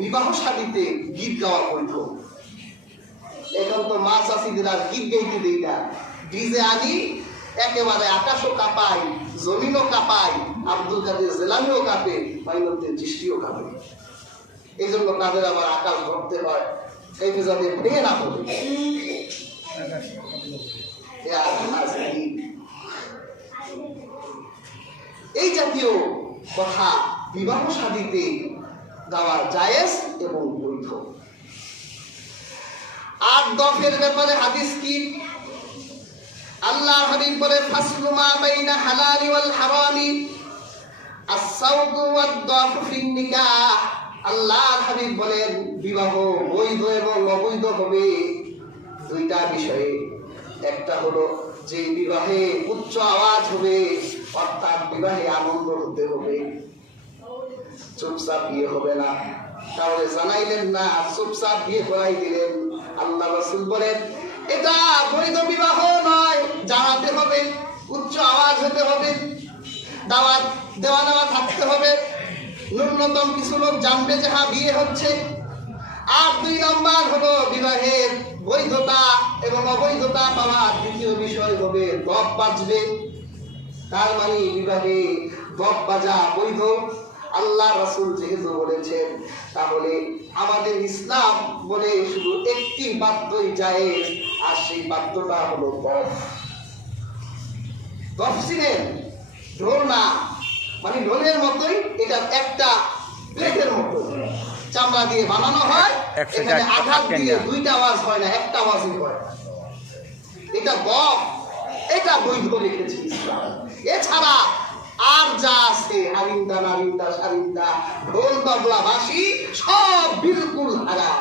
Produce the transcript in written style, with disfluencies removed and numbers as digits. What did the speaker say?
বিবাহ শাদীতে গীত গাওয়া বৈধ। এখন তো মা চাষিদের আর গীত গাইতে দেই না, ডিজে আনি একেবারে আকাশও কাঁপাই, জমিনও কাঁপাই, আব্দুল কাদের জেলানিও কাঁপে, মাইনুদ্দিন চিশতিও কাঁপে। এই জন্য তাদের আবার আকাশ ধরতে হয়, কাইফে যাতে ভেঙে না পড়ে। এই জাতীয় কথা বিবাহ শাদীতে গাওয়া জায়েজ এবং বৈধ। আর দফের ব্যাপারে হাদিস কি? আল্লাহর হাবিব বলে ফাসলু মা বাইনা হালালি ওয়াল হারামি আস-সাউতু ওয়াদ-দাফু ফিন নিকাহ। আল্লাহর হাবিব বলেন বিবাহ বৈধ এবং অবৈধ হবে দুইটা বিষয়ে। একটা হলো যে বিবাহে উচ্চ আওয়াজ হবে, অর্থাৎ বিবাহে আনন্দ হতে হবে, চুপচাপ বিয়ে হবে না। তাহলে জানাইলেন না, চুপচাপ বিয়ে করাই দিলেন। আল্লাহ রাসূল বলেন এটা বৈধ বিবাহ নয়, জানাতে হবে, উচ্চ আওয়াজ হতে হবে, দাওয়াত দেওয়া নেওয়া থাকতে হবে, ন্যূনতম কিছু লোক জানবে যে হ্যাঁ বিয়ে হচ্ছে। আর 2 নম্বর হলো বিবাহের বৈধতা এবং অবৈধতা পাওয়ার দ্বিতীয় বিষয় হবে দফ বাজবে। তার মানে বিবাহে দফ বাজা বৈধ। আল্লাহ রাসূল যেহেতু বলেছেন, তাহলে আমাদের ইসলাম বলে শুধু একটি বাদ্যই জায়েজ, আর সেই বাদ্যটা হলো দফ। দফ চিনেন? ঢোল না, মানে ঢোলের মতোই, এটা একটা প্লেটের মতো চামড়া দিয়ে বানানো হয়, এখানে আঘাত দিয়ে 2টা আওয়াজ হয় না, একটা আওয়াজই হয়। এটা দফ, এটা বৈধ রেখেছে ইসলাম। এছাড়া আর যা আছে হারিন্দা, নারিন্দা, সারিন্দা, ঢোল, তবলা, বাঁশি সব বিলকুল হারাম।